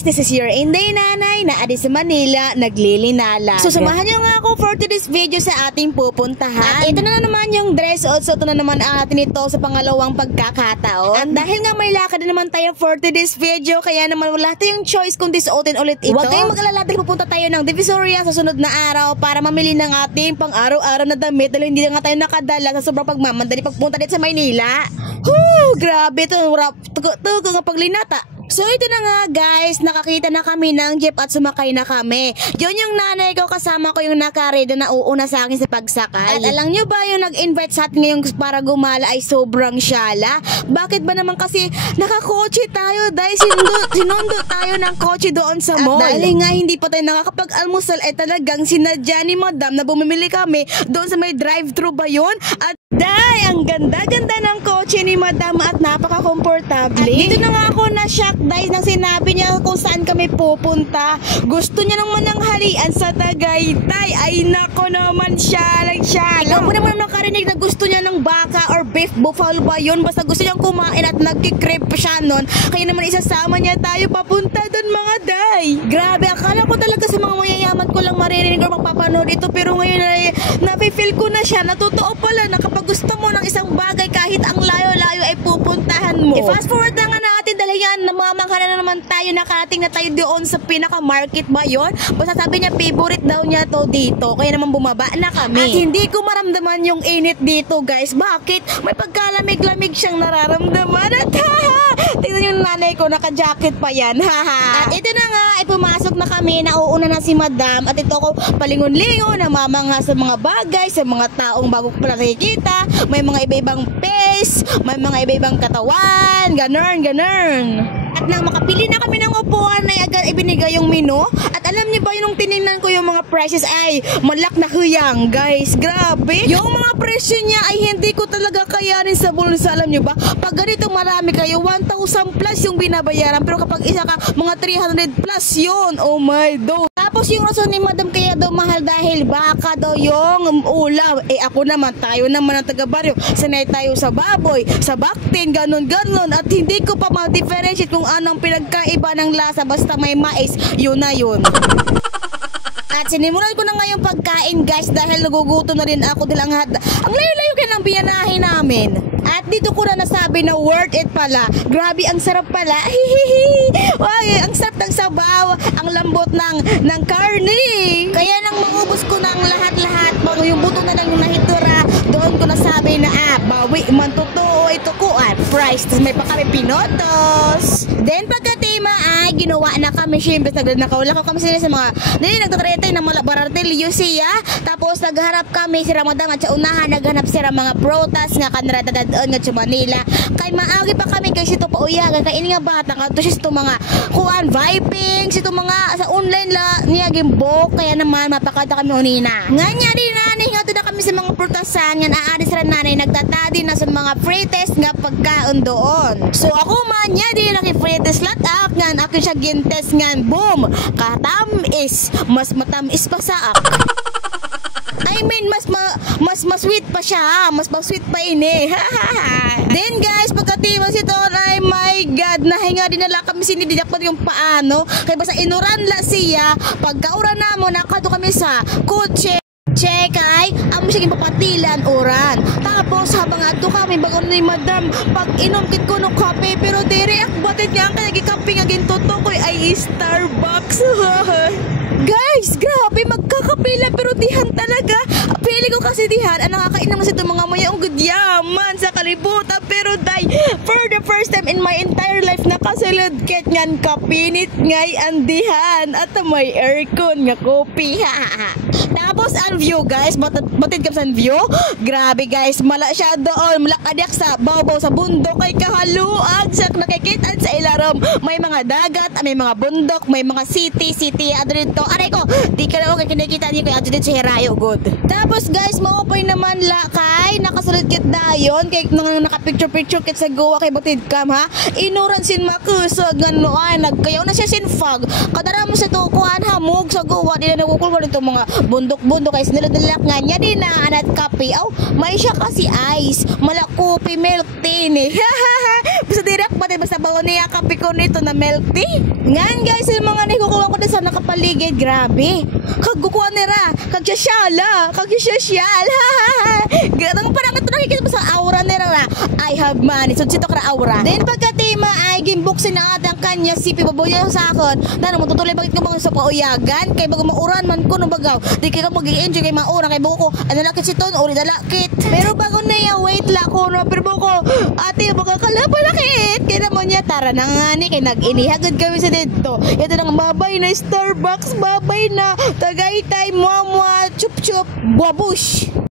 guys, this is your Inday Nanay na adi sa Manila, naglilinalag. So samahan nyo nga ako for today's video sa ating pupuntahan. At ito na naman yung dress, also ito na naman ang atin ito sa pangalawang pagkakataon. At dahil nga may lakad na naman tayo for today's video, kaya naman wala tayong choice kundi suotin ulit ito. Huwag kayong mag-alala dahil pupunta tayo ng Divisoria sa sunod na araw para mamili ng ating pang araw-araw na damit dahil hindi na nga tayo nakadala sa sobrang pagmamandali pagpunta dito sa Maynila. Grabe ito, tugo nga paglinata. So ito na nga guys, nakakita na kami ng jeep at sumakay na kami. Yun yung nanay ko, kasama ko yung nakaredy na uuna sa akin sa pagsakay. At alam nyo ba yung nag-invite sa atin ngayon para gumala ay sobrang syala? Bakit ba naman kasi nakakotse tayo dahil sinundo tayo ng kotse doon sa mall. At dahil nga hindi pa tayo nakakapag-almusal ay talagang sinadya ni madam na bumimili kami doon sa may drive-thru ba yun? At dahil ang ganda-ganda ng kotse ni madam at napaka-komportable. At dito na nga ako na-shock dahil nang sinabi niya kung saan kami pupunta. Gusto niya naman ng halian sa Tagaytay. Ay nako naman, syalang. Ikaw mo naman nakarinig na gusto niya ng baka or beef buffalo ba yun? Basta gusto niyang kumain at nagkikrib siya nun. Kaya naman isasama niya tayo papunta dun mga day. Grabe, akala ko talaga sa mga mayayaman ko lang maririnig or mapapanood ito. Pero ngayon ay napifeel ko na siya. Natotoo pala na kapag gusto mo ng isang bagay kahit ang layo-layo ay pupuntahan mo. I-fast forward na nga natin dahil yan, namamangha na naman tayo, nakarating na tayo doon sa pinaka-market ba yun? Basta sabi niya favorite daw niya to dito, kaya naman bumaba na kami. At hindi ko maramdaman yung init dito guys. Bakit? May pagkalamig-lamig siyang nararamdaman. At tingnan yung nanay ko, naka-jacket pa yan. At ito na nga, ay pumasok na kami, nauuna na si madam. At ito ko palingon-lingon, namamangha sa mga bagay, sa mga taong bago ko nakikita. May mga iba-ibang face, may mga iba-ibang katawan, ganun. At nang makapili na kami ng upuan ay agad ibinigay yung menu. At alam niyo ba yung tinignan ko yung mga prices ay malak na huyang guys. Grabe. Yung mga presyo niya ay hindi ko talaga kayanin sa bulsa. Alam niyo ba? Pag ganito marami kayo, 1,000 plus yung binabayaran. Pero kapag isa ka, mga 300 plus yun. Oh my God. Tapos yung rason ni madam kaya daw mahal dahil baka daw yung ulam. Eh ako naman, tayo naman ang taga-baryo. Sanay tayo sa baboy, sa baktin, ganun. At hindi ko pa ma-differentiate kung anong pinagkaiba ng lasa basta may mais, yun na yun. At sinimulan ko na ngayong pagkain guys dahil nagugutom na rin ako dahil ang layo-layo kaya ng biyanahin namin. At dito ko na nasabi na worth it pala. Grabe, ang sarap pala. Ay, ang sarap ng sabaw, ang lambot ng karne. Kaya nang maubos ko ng lahat-lahat, yung buto na lang yung nahitura, doon ko nasabi na bawi man totoo ito ko price. Tapos may pa kami pinotos. Then pagkatima ay ginawa na kami syempre nakaula ko kami sila sa mga nagtatretay na mga laboratorio siya. Tapos nagharap kami si Ramadan at sa unahan naghanap sila mga protas nga kanradadadon nga sa Manila. Kay maagi pa kami kasi ito pauyagan kay ini nga bata nga to ito mga kuan viping ito mga sa online la niya gimbok kaya naman mapakada kami unina. Nganya din nani nga to na kami sa mga prutasan nga aadi sila nanay nagtatadi na sa mga free test nga pagkaon doon. So ako man niya di naki-free test latak nga ako siya gintest nga boom katamis mas matamis pa sa ak. I mean mas sweet pa siya, mas sweet pa ini. Then guys, pagkatimas ito ay my god, nahinga din nala kami sinididak pa yung paano. Kaya basta inuran la siya, pagkauran na mo nakato kami sa kotse. Check ay, amo siya papatilan oran. Tapos habang ato kami bago ni madam, pag inomkit ko ng kape pero dire akbatit nga ang nagikape nga gintoto ko ay Starbucks. Guys, grabe magkakapila pero dihan talaga. Pili ko kasi dihan ang nakakainom kasi itong mga mayang gudyaman sa kalibutan. Pero day, for the first time in my entire life nakasaludket ngan kapinit ngay andihan at may aircon nga kopi. Tapos ang view guys, batid ka sa view. Grabe guys, mala siya doon, malakadyak sa babaw sa bundok kay kahaluag sa nakikitaan sa ilarom. May mga dagat, may mga bundok, may mga city adrito. Aray ko, di ka na okay kinikita niyo kay adrito sa Hirayo good. Tapos guys, maupay naman lakay, nakasulod kit dayon kay nakapicture kit sa Goa kay batid kam ha. Inuran sin makusog nganoan nagkayaw na siya sin fog. Kadara mo sa tukuan hamog sa Goa, di na nagkukulwa nito mga bundok-bundok kay sinulod-nilak nga niya din na anat kape. Aw, may siya kasi ice, malakopi, milk tea ni. Basta dirak pa basta bago niya kape ko nito na milk tea. Ngan guys, yung mga nikukuha ko na sa nakapaligid, grabe. Kagkukuha nira, kagsasyala, kagsasyal. Ganang parang ito nakikita mo sa aura nira na I have money. So sito ka aura. Then pagkatima ay gimbuksin na atang kanya sipi baboy sa akon. Na mo tutuloy bakit ka mo sa pauyagan kay bago mauran man ko no bagaw. Di kay ka mag-enjoy kay maura kay buko ko. Ano lakit si ton uri dalakit. Pero bago na ya wait la ko no pero buko. Ate baga kala palakit. Kay mo niya tara na nga ni kay nag-inihagad kami sa dito. Ito nang babay na Starbucks, babay na Tagaytay, Muamua, Chup Chup, Buabush.